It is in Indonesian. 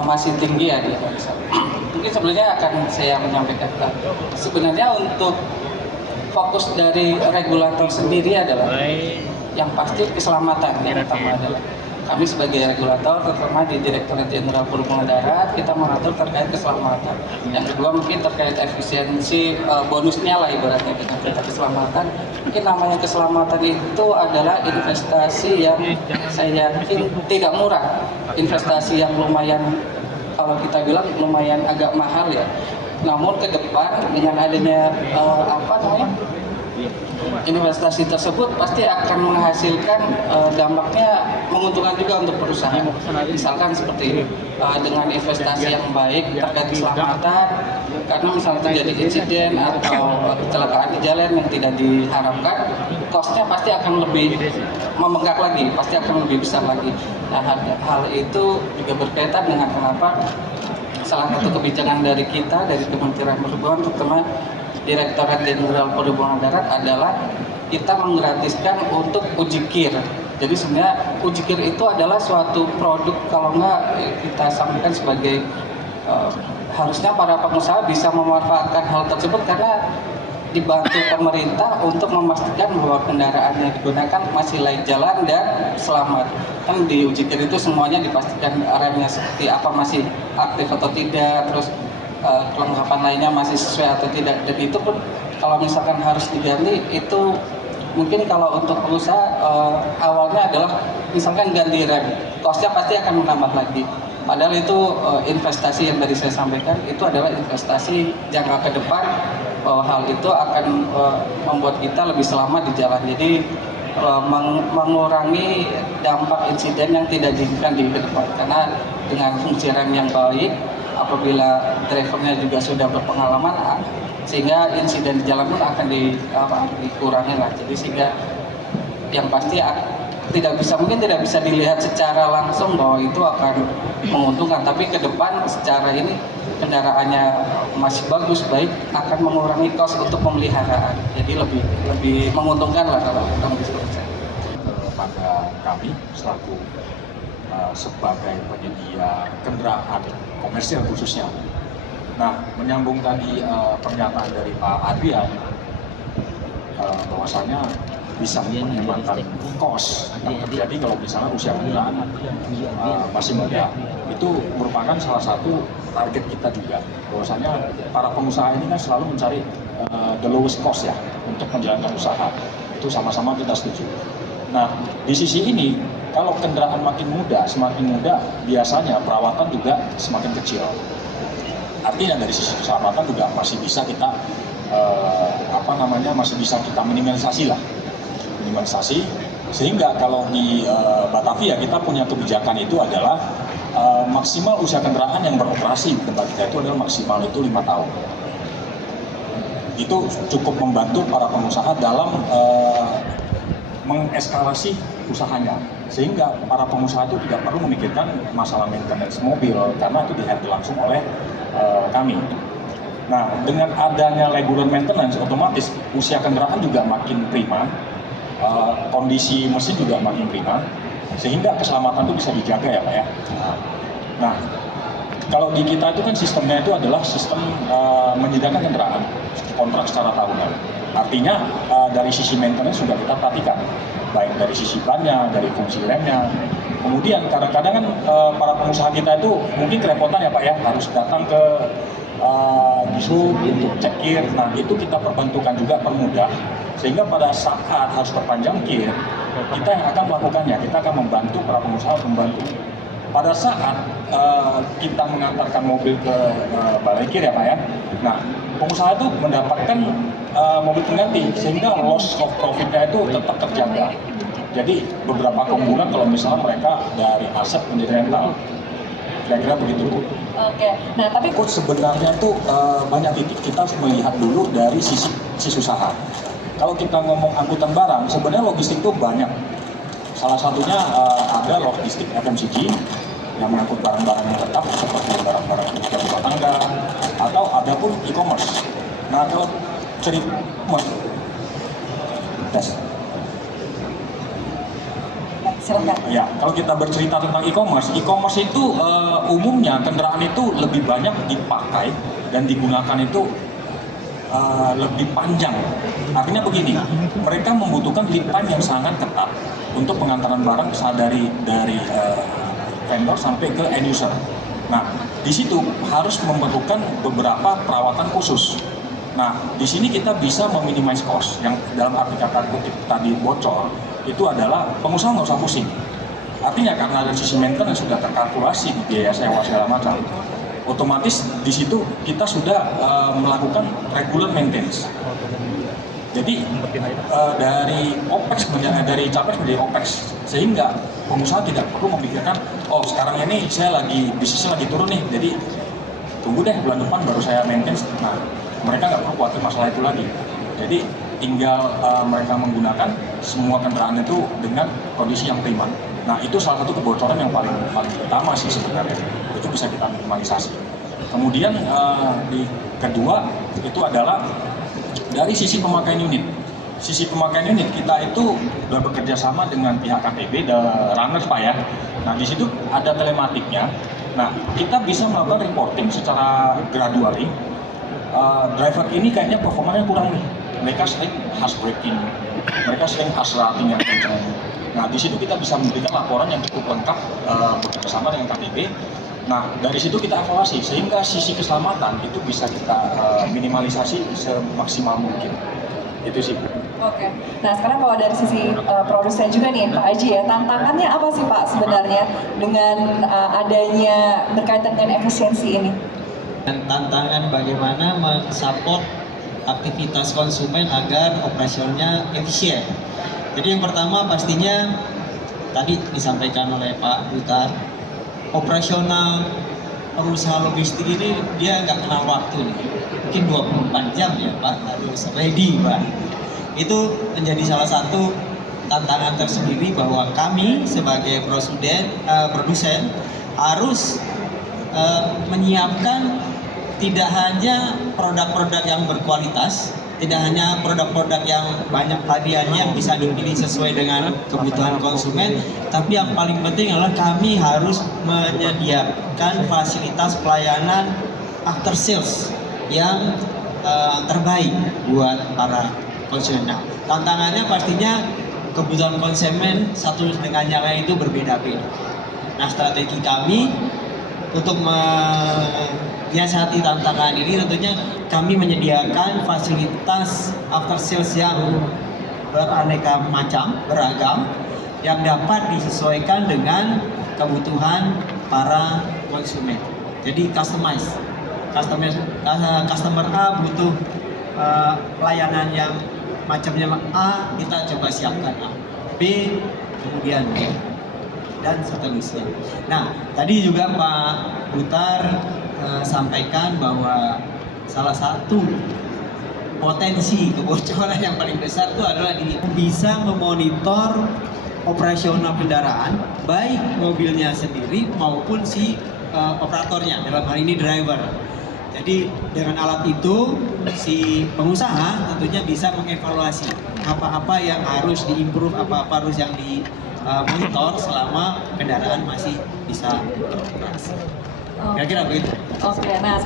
masih tinggi ya di Indonesia. Mungkin sebelumnya akan saya menyampaikan, sebenarnya untuk fokus dari regulator sendiri adalah yang pasti keselamatan. Yang pertama adalah kami sebagai regulator, terutama di Direktorat Jenderal Perhubungan Darat, kita mengatur terkait keselamatan. Yang kedua mungkin terkait efisiensi, bonusnya lah ibaratnya dengan kita keselamatan. Mungkin namanya keselamatan itu adalah investasi yang saya yakin tidak murah, investasi yang lumayan, kalau kita bilang lumayan agak mahal ya. Namun ke depan dengan adanya investasi tersebut pasti akan menghasilkan dampaknya menguntungkan juga untuk perusahaan. Misalkan seperti dengan investasi yang baik terkait keselamatan, karena misalnya terjadi insiden atau kecelakaan di jalan yang tidak diharapkan, kosnya pasti akan lebih membengkak lagi, pasti akan lebih besar lagi. Nah, hal itu juga berkaitan dengan kenapa salah satu kebijakan dari kita, dari Kementerian Perhubungan, terutama Direktorat Jenderal Perhubungan Darat adalah kita menggratiskan untuk uji kir. Jadi sebenarnya uji kir itu adalah suatu produk, kalau nggak kita sampaikan sebagai harusnya para pengusaha bisa memanfaatkan hal tersebut karena dibantu pemerintah untuk memastikan bahwa kendaraan yang digunakan masih layak jalan dan selamat. Kan di uji kir itu semuanya dipastikan remnya seperti apa, masih aktif atau tidak, terus kelengkapan lainnya masih sesuai atau tidak. Dan itu pun kalau misalkan harus diganti, itu mungkin kalau untuk pengusaha awalnya adalah misalkan ganti rem, kosnya pasti akan menambah lagi. Padahal itu investasi yang tadi saya sampaikan, itu adalah investasi jangka ke depan, bahwa hal itu akan membuat kita lebih selamat di jalan. Jadi mengurangi dampak insiden yang tidak diinginkan di depan. Karena dengan fungsi rem yang baik, apabila drivernya juga sudah berpengalaman, sehingga insiden di jalan pun akan dikurangi lah. Jadi sehingga yang pasti mungkin tidak bisa dilihat secara langsung bahwa itu akan menguntungkan, tapi ke depan secara ini kendaraannya masih bagus, baik, akan mengurangi kos untuk pemeliharaan. Jadi lebih menguntungkan lah kalau disebut. Pada kami selaku sebagai penyedia kendaraan komersial khususnya. Nah, menyambung tadi pernyataan dari Pak Adrian, bahwasanya bisa menghematkan kos yang terjadi kalau misalnya usia kendaraan masih muda. Itu merupakan salah satu target kita juga, bahwasanya para pengusaha ini kan selalu mencari the lowest cost ya untuk menjalankan usaha. Itu sama-sama kita setuju. Nah, di sisi ini kalau kendaraan makin muda, semakin muda, biasanya perawatan juga semakin kecil. Artinya dari sisi keselamatan juga masih bisa kita masih bisa kita minimalisasi lah. Minimalisasi, sehingga kalau di Batavia kita punya kebijakan itu adalah maksimal usia kendaraan yang beroperasi di tempat kita itu adalah maksimal itu 5 tahun. Itu cukup membantu para pengusaha dalam mengeskalasi usahanya, sehingga para pengusaha itu tidak perlu memikirkan masalah maintenance mobil karena itu dihandle langsung oleh kami. Nah, dengan adanya regular maintenance, otomatis usia kendaraan juga makin prima, kondisi mesin juga makin prima, sehingga keselamatan itu bisa dijaga ya Pak ya. Nah, kalau di kita itu kan sistemnya itu adalah sistem menyediakan kendaraan kontrak secara tahunan. Artinya dari sisi maintenance sudah kita perhatikan, baik dari sisi bannya, dari fungsi remnya. Kemudian kadang-kadang kan para pengusaha kita itu mungkin kerepotan ya Pak ya, harus datang ke dishub untuk cek kir. Nah, itu kita perbantukan juga, permudah, sehingga pada saat harus perpanjang kir, kita yang akan melakukannya, kita akan membantu para pengusaha membantu. Pada saat kita mengantarkan mobil ke balai kir ya Pak ya, nah pengusaha itu mendapatkan mobil pengganti, sehingga loss of profit-nya itu tetap terjaga. Jadi beberapa keunggulan kalau misalnya mereka dari aset menjadi rental, kira-kira begitu Bu. Oke, nah tapi sebenarnya tuh banyak titik, kita harus melihat dulu dari sisi usaha. Kalau kita ngomong angkutan barang, sebenarnya logistik itu banyak. Salah satunya ada logistik FMCG yang mengangkut barang-barang yang tetap seperti barang-barang kebutuhan rumah tangga, atau ada pun e-commerce. Nah, kalau cerita Silakan. Ya, kalau kita bercerita tentang e-commerce itu umumnya kendaraan itu lebih banyak dipakai dan digunakan itu lebih panjang. Artinya begini, mereka membutuhkan lead time yang sangat ketat untuk pengantaran barang dari vendor sampai ke end user. Nah, di situ harus memerlukan beberapa perawatan khusus. Nah, di sini kita bisa meminimize cost, yang dalam arti kata kutip tadi bocor, itu adalah pengusaha nggak usah pusing. Artinya karena dari sisi maintenance sudah terkalkulasi di biaya sewa segala macam, otomatis di situ kita sudah melakukan regular maintenance. Jadi dari OPEX dari CAPEX menjadi OPEX, sehingga pengusaha tidak perlu memikirkan, oh sekarang ini saya bisnisnya lagi turun nih, jadi tunggu deh bulan depan baru saya maintenance. Nah, mereka nggak perlu khawatir masalah itu lagi. Jadi tinggal mereka menggunakan semua kendaraan itu dengan kondisi yang prima. Nah, itu salah satu kebocoran yang paling utama sih sebenarnya. Itu bisa kita minimalisasi. Kemudian di kedua itu adalah dari sisi pemakaian unit. Sisi pemakaian unit kita itu sudah bekerja sama dengan pihak KTB, runners Pak ya. Nah, di situ ada telematiknya. Nah, kita bisa melakukan reporting secara gradually. Driver ini kayaknya performanya kurang nih. Mereka sering harsh braking, mereka sering harsh rating yang kencang. Nah, di situ kita bisa memberikan laporan yang cukup lengkap bersama dengan KTB. Nah, dari situ kita evaluasi sehingga sisi keselamatan itu bisa kita minimalisasi semaksimal mungkin. Itu sih, Bu. Oke. Nah, sekarang kalau dari sisi produsen juga nih, Pak Aji ya, tantangannya apa sih Pak sebenarnya dengan adanya berkaitan dengan efisiensi ini? Dan tantangan bagaimana mensupport aktivitas konsumen agar operasionalnya efisien. Jadi yang pertama pastinya tadi disampaikan oleh Pak Butar, operasional pengusaha logistik ini dia nggak kenal waktu nih. Mungkin 24 jam ya Pak, harus ready Pak. Itu menjadi salah satu tantangan tersendiri bahwa kami sebagai produsen harus menyiapkan tidak hanya produk-produk yang berkualitas, tidak hanya produk-produk yang banyak variannya yang bisa dipilih sesuai dengan kebutuhan konsumen, tapi yang paling penting adalah kami harus menyediakan fasilitas pelayanan after sales yang terbaik buat para konsumen. Nah, tantangannya pastinya kebutuhan konsumen satu dengan yang lain itu berbeda-beda. Nah, strategi kami untuk menyiasati tantangan ini tentunya kami menyediakan fasilitas after sales yang beraneka macam, beragam, yang dapat disesuaikan dengan kebutuhan para konsumen. Jadi customize. Customer A butuh pelayanan yang macamnya A, kita coba siapkan A. B, kemudian B, dan seterusnya. Nah, tadi juga Pak Butar sampaikan bahwa salah satu potensi kebocoran yang paling besar itu adalah bisa memonitor operasional kendaraan, baik mobilnya sendiri maupun si operatornya, dalam hal ini driver. Jadi dengan alat itu si pengusaha tentunya bisa mengevaluasi apa-apa yang harus diimprove, apa-apa harus yang dimonitor selama kendaraan masih bisa beroperasi. Kira-kira begitu. Oke, nah